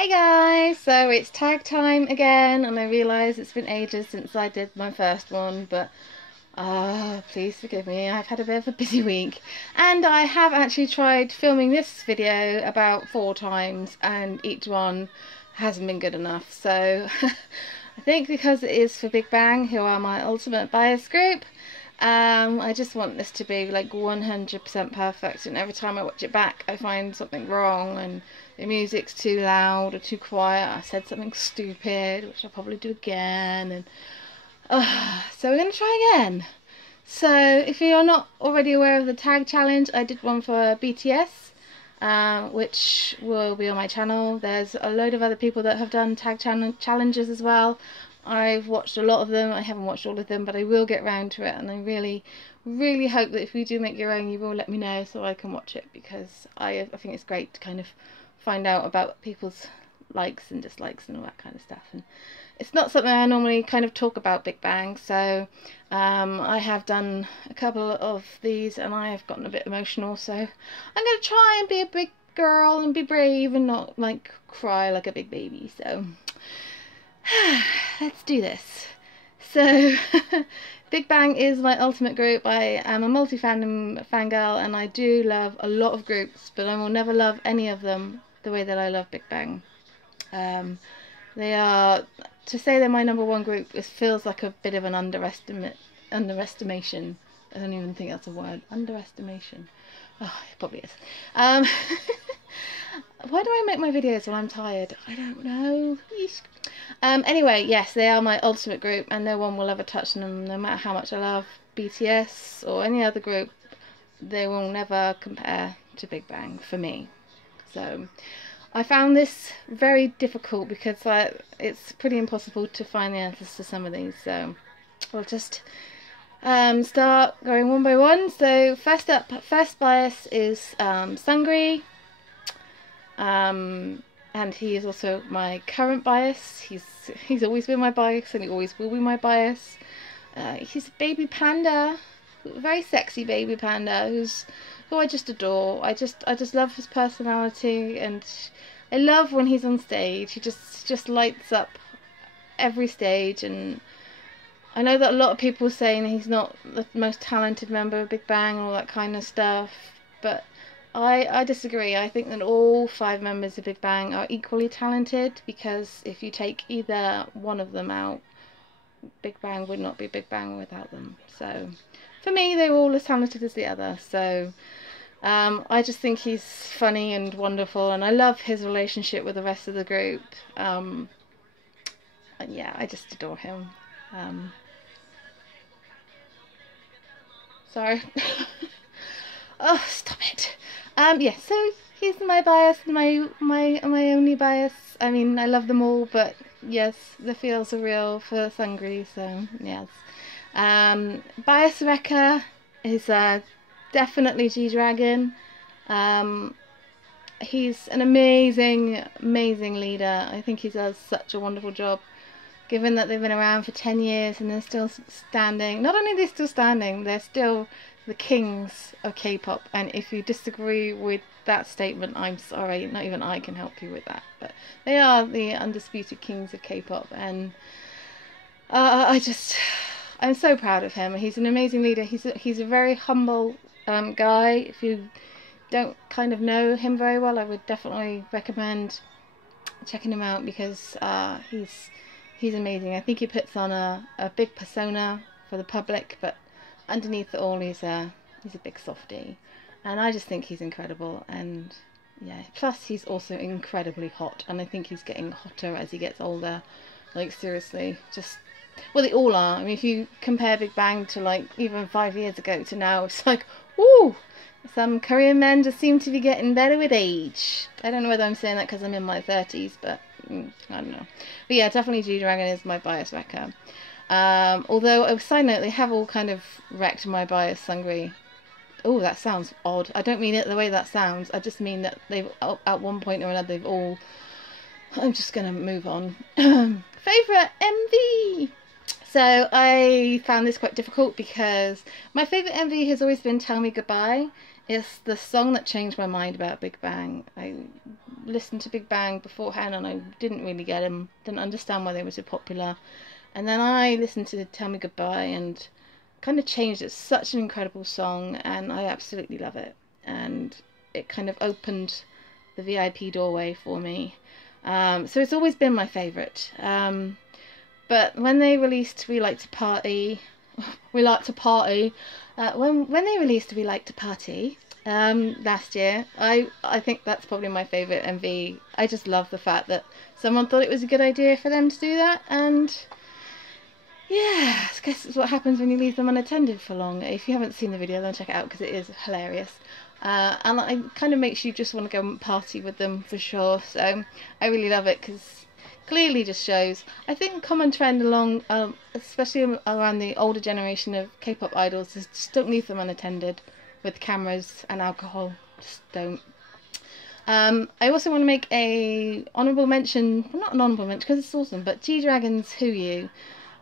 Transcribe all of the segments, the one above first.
Hey guys, so it's tag time again, and I realise it's been ages since I did my first one, but please forgive me, I've had a bit of a busy week, and I have actually tried filming this video about 4 times, and each one hasn't been good enough. So I think because it is for Bigbang, who are my ultimate bias group, I just want this to be like 100% perfect, and every time I watch it back I find something wrong, and the music's too loud or too quiet, I said something stupid, which I'll probably do again, and so we're going to try again. So if you're not already aware of the tag challenge, I did one for BTS, which will be on my channel. There's a load of other people that have done tag challenges as well. I've watched a lot of them. I haven't watched all of them, but I will get round to it, and I really hope that if you do make your own, you will let me know so I can watch it, because I think it's great to kind of find out about people's likes and dislikes and all that kind of stuff. And it's not something I normally kind of talk about, Bigbang, so I have done a couple of these and I have gotten a bit emotional, so I'm going to try and be a big girl and be brave and not like cry like a big baby. So let's do this. So Bigbang is my ultimate group. I am a multi-fandom fangirl, and I do love a lot of groups, but I will never love any of them the way that I love Bigbang. They are, to say they're my #1 group, it feels like a bit of an underestimation. I don't even think that's a word. Underestimation. Oh, it probably is. Why do I make my videos when I'm tired? I don't know. Anyway, yes, they are my ultimate group, and no one will ever touch them, no matter how much I love BTS or any other group. They will never compare to Bigbang for me. So I found this very difficult because it's pretty impossible to find the answers to some of these. So we'll just start going one by one. So first bias is Sungri. And he is also my current bias. He's always been my bias, and he always will be my bias. He's a baby panda, a very sexy baby panda who I just adore. I just love his personality, and I love when he's on stage. He just lights up every stage, and I know that a lot of people are saying he's not the most talented member of Bigbang and all that kind of stuff, but I disagree. I think that all 5 members of Bigbang are equally talented, because if you take either one of them out, Bigbang would not be Bigbang without them. So for me, they're all as talented as the other. So I just think he's funny and wonderful, and I love his relationship with the rest of the group. And yeah, I just adore him. Sorry. Oh, stop it. Yeah, so he's my bias, my only bias. I mean, I love them all, but yes, the feels are real for Sungri, so yes. Bias wrecker is definitely GDragon. He's an amazing leader. I think he does such a wonderful job, given that they've been around for 10 years and they're still standing. Not only are they still standing, they're still the kings of K-pop, and if you disagree with that statement, I'm sorry, not even I can help you with that, but they are the undisputed kings of K-pop, and I'm so proud of him. He's an amazing leader. He's a very humble guy. If you don't kind of know him very well, I would definitely recommend checking him out, because he's amazing. I think he puts on a big persona for the public, but underneath it all, he's a big softie, and I just think he's incredible. And yeah, plus he's also incredibly hot, and I think he's getting hotter as he gets older. Like, seriously, well, they all are. I mean, if you compare Bigbang to like even 5 years ago to now, it's like, woo! Some Korean men just seem to be getting better with age. I don't know whether I'm saying that because I'm in my 30s, but I don't know. But yeah, definitely GDragon is my bias wrecker. Although, a side note, they have all kind of wrecked my bias, Sungri. Oh, that sounds odd. I don't mean it the way that sounds. I just mean that they've, at one point or another, they've all... I'm just going to move on. Favorite MV! So, I found this quite difficult, because my favorite MV has always been Tell Me Goodbye. It's the song that changed my mind about Bigbang. I listened to Big Bang beforehand and I didn't really get them, didn't understand why they were so popular. And then I listened to Tell Me Goodbye and kind of changed. It's such an incredible song and I absolutely love it. And it kind of opened the V.I.P doorway for me. So it's always been my favourite. But when they released We Like to Party, when they released We Like to Party last year, I think that's probably my favourite MV. I just love the fact that someone thought it was a good idea for them to do that, and yeah, I guess it's what happens when you leave them unattended for long. If you haven't seen the video, then check it out because it is hilarious. And it kind of makes you just want to go and party with them for sure. So I really love it because clearly just shows, I think, a common trend along, especially around the older generation of K-pop idols, is just don't leave them unattended with cameras and alcohol. Just don't. I also want to make a honourable mention, well, not an honourable mention because it's awesome, but GDragon's Who You.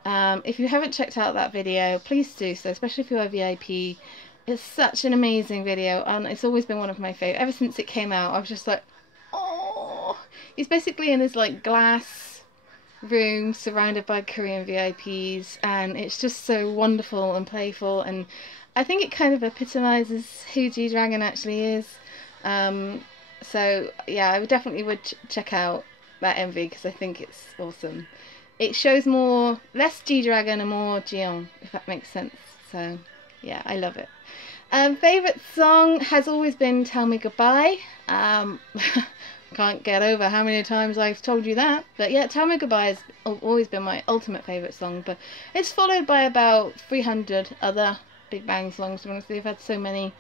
If you haven't checked out that video, please do so, especially if you are VIP. It's such an amazing video, and it's always been one of my favourites. Ever since it came out, I was just like, oh. He's basically in this like glass room surrounded by Korean VIPs, and it's just so wonderful and playful, and I think it kind of epitomises who GDragon actually is. So yeah, I definitely would check out that MV because I think it's awesome. It shows less GDragon and more Jiyeon, if that makes sense. So yeah, I love it. Favourite song has always been Tell Me Goodbye. Can't get over how many times I've told you that. But yeah, Tell Me Goodbye has always been my ultimate favourite song. But it's followed by about 300 other Big Bang songs. Honestly, they've had so many.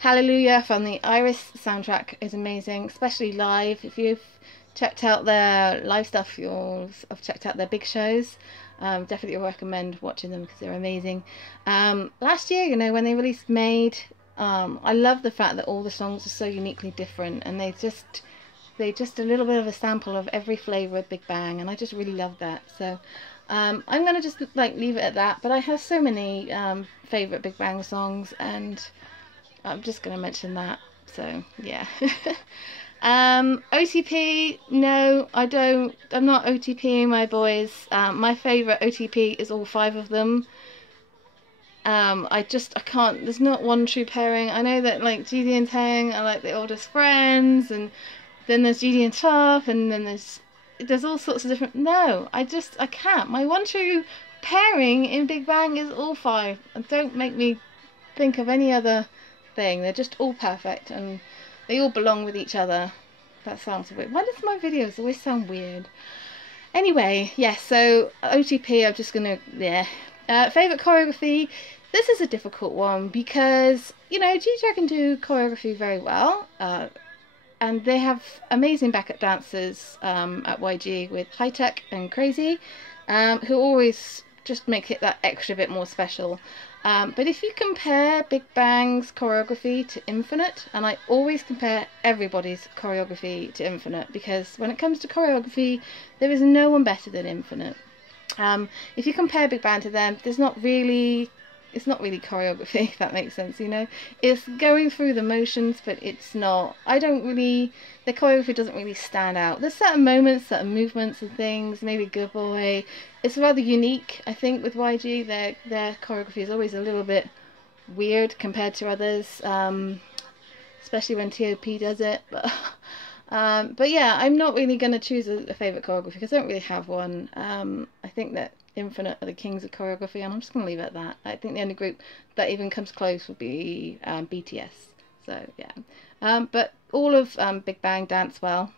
Hallelujah from the Iris soundtrack is amazing, especially live. If you've checked out their live stuff, I've checked out their big shows. Definitely recommend watching them because they're amazing. Last year, when they released Made, I love the fact that all the songs are so uniquely different, and they're just a little bit of a sample of every flavour of Big Bang, and I just really love that. So I'm gonna just leave it at that. But I have so many favourite Big Bang songs, and I'm just gonna mention that. So yeah. OTP, no, I don't. I'm not OTPing my boys. My favourite OTP is all 5 of them. I can't. There's not one true pairing. I know that GD and Taeyang are the oldest friends, and then there's GD and Top, and then there's all sorts of different. No, I can't. My one true pairing in Big Bang is all 5. And don't make me think of any other thing. They're just all perfect, and they all belong with each other. That sounds weird. Why does my videos always sound weird? Anyway, yes, so OTP, I'm just gonna, yeah. Favourite choreography? This is a difficult one because, GDragon do choreography very well. And they have amazing backup dancers at YG with High Tech and Crazy, who always just make it that extra bit more special. But if you compare Big Bang's choreography to Infinite, and I always compare everybody's choreography to Infinite, because when it comes to choreography, there is no one better than Infinite. If you compare Big Bang to them, it's not really choreography, if that makes sense, It's going through the motions, but it's not, the choreography doesn't really stand out. There's certain moments, certain movements and things, maybe Good Boy. It's rather unique, I think, with YG. Their choreography is always a little bit weird compared to others, especially when TOP does it. But yeah, I'm not really going to choose a favourite choreography because I don't really have one. I think that Infinite are the kings of choreography, and I'm just going to leave it at that. I think the only group that even comes close would be BTS. So yeah, but all of Big Bang dance well,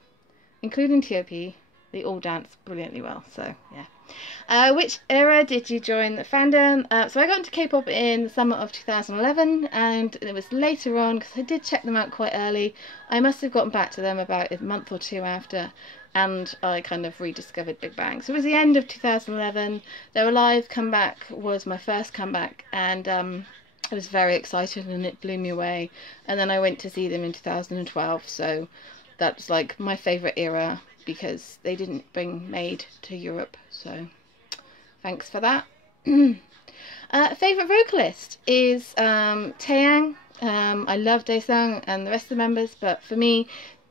including TOP. They all dance brilliantly well. So yeah. Which era did you join the fandom? So I got into K-pop in the summer of 2011, and it was later on, because I did check them out quite early. I must have gotten back to them about a month or 2 after, and I kind of rediscovered Big Bang. So it was the end of 2011. Their live comeback was my first comeback, and I was very excited, and it blew me away. And then I went to see them in 2012, so that's my favourite era, because they didn't bring Made to Europe, so thanks for that. Favourite vocalist is Taeyang. I love Daesung and the rest of the members, but for me,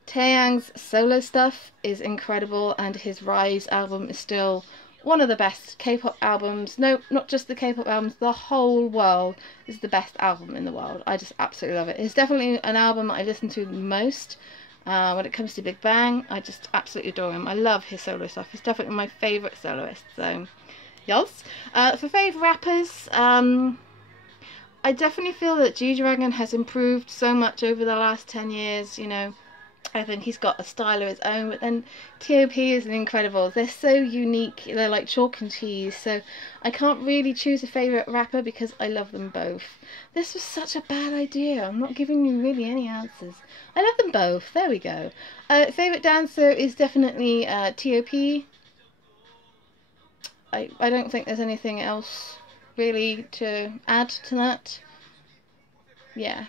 Taeyang's solo stuff is incredible, and his Rise album is still one of the best K-pop albums. No, not just the K-pop albums, the whole world is the best album in the world. I just absolutely love it. It's definitely an album I listen to the most. When it comes to Bigbang, I just absolutely adore him. I love his solo stuff. He's definitely my favourite soloist. So, yes. For favourite rappers, I definitely feel that GDragon has improved so much over the last 10 years, you know. I think he's got a style of his own, but then T.O.P is incredible. They're so unique. They're like chalk and cheese. So I can't really choose a favourite rapper because I love them both. This was such a bad idea. I'm not giving you really any answers. I love them both. There we go. Favourite dancer is definitely T.O.P. I don't think there's anything else really to add to that. Yeah.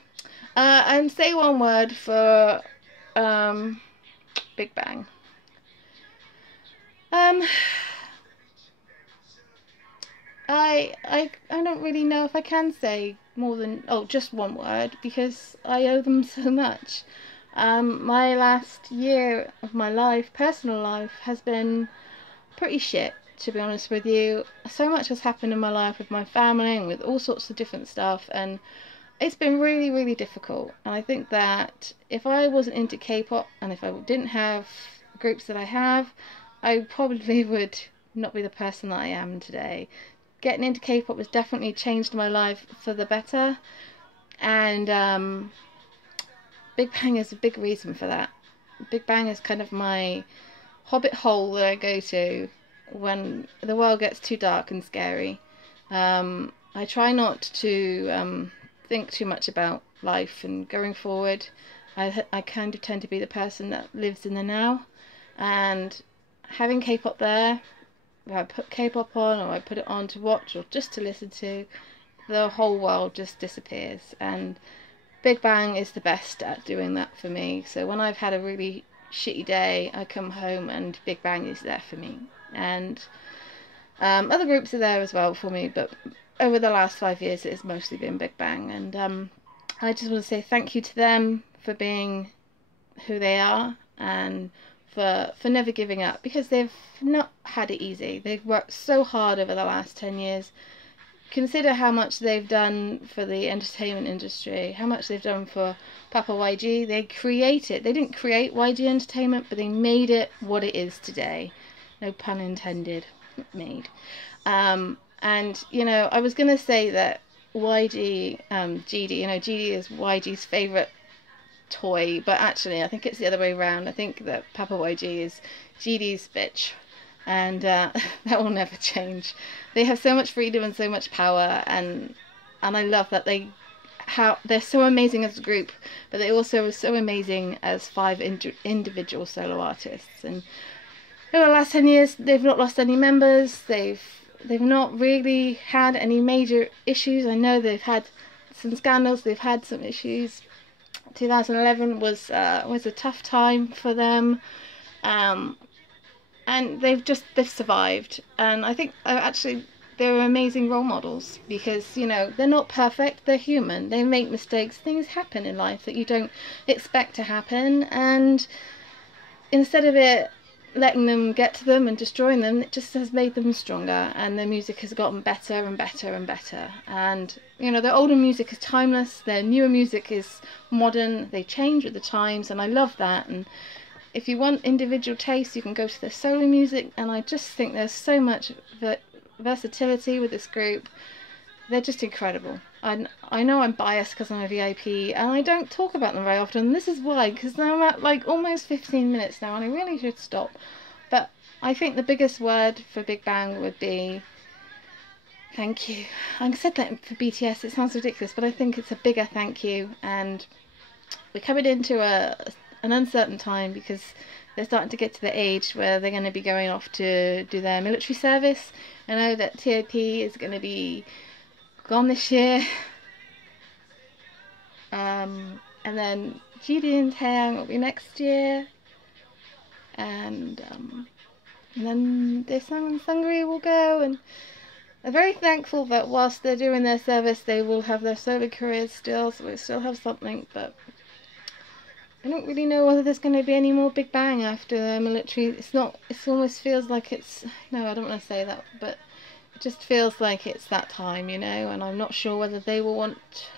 And say one word for Bigbang. I don't really know if I can say more than just one word, because I owe them so much. My last year of my life, personal life, has been pretty shit, to be honest with you. So much has happened in my life with my family and with all sorts of different stuff, and it's been really, really difficult. And I think that if I wasn't into K-pop and if I didn't have groups that I have, I probably would not be the person that I am today. Getting into K-pop has definitely changed my life for the better, and Bigbang is a big reason for that. Bigbang is kind of my hobbit hole that I go to when the world gets too dark and scary. I try not to think too much about life and going forward. I kind of tend to be the person that lives in the now, and having K-pop there, if I put K-pop on or I put it on to watch or just to listen to, the whole world just disappears, and Bigbang is the best at doing that for me. So when I've had a really shitty day, I come home and Bigbang is there for me, and other groups are there as well for me, but over the last 5 years it has mostly been Bigbang, and I just want to say thank you to them for being who they are, and for never giving up, because they've not had it easy. They've worked so hard over the last 10 years. Consider how much they've done for the entertainment industry, how much they've done for Papa YG. They didn't create YG Entertainment, but they made it what it is today. No pun intended, made. And, you know, I was going to say that YG, GD, you know, GD is YG's favourite toy, but actually I think it's the other way around. I think that Papa YG is GD's bitch, and that will never change. They have so much freedom and so much power, and I love that they're so amazing as a group, but they also are so amazing as 5 individual solo artists. And over the last 10 years they've not lost any members. They've not really had any major issues. I know they've had some scandals, they've had some issues. 2011 was a tough time for them, and they've survived. And I think actually they're amazing role models, because, you know, they're not perfect, they're human, they make mistakes, things happen in life that you don't expect to happen, and instead of it letting them get to them and destroying them, it just has made them stronger, and their music has gotten better and better and better. And, you know, their older music is timeless, their newer music is modern, they change with the times, and I love that. And if you want individual taste, you can go to their solo music, and I just think there's so much versatility with this group. They're just incredible. I know I'm biased because I'm a V.I.P, and I don't talk about them very often. This is why, because now I'm at like almost 15 minutes now, and I really should stop. But I think the biggest word for Bigbang would be thank you. I said that for BTS, it sounds ridiculous, but I think it's a bigger thank you. And we're coming into an uncertain time, because they're starting to get to the age where they're going to be going off to do their military service. I know that T.O.P is going to be gone this year, and then GD and Taeyang will be next year, and then Daesung and Sungri will go, and I'm very thankful that whilst they're doing their service they will have their solo careers still, so we still have something. But I don't really know whether there's going to be any more Bigbang after the military. It's not. It almost feels like it's. No, I don't want to say that, but it just feels like it's that time, you know. And I'm not sure whether they will want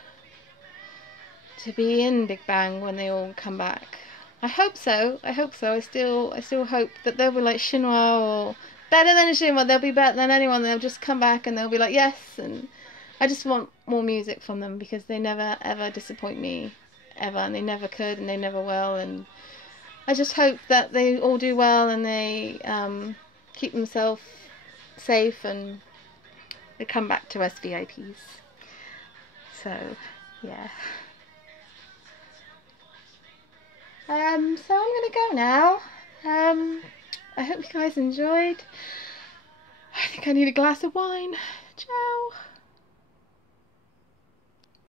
to be in Bigbang when they all come back. I hope so. I hope so. I still hope that they'll be like Shinhwa or better than Shinhwa. They'll be better than anyone. They'll just come back and they'll be like yes. And I just want more music from them because they never ever disappoint me. Ever, and they never could and they never will, and I just hope that they all do well and they keep themselves safe and they come back to us VIPs. So yeah, so I'm gonna go now. I hope you guys enjoyed. I think I need a glass of wine. Ciao.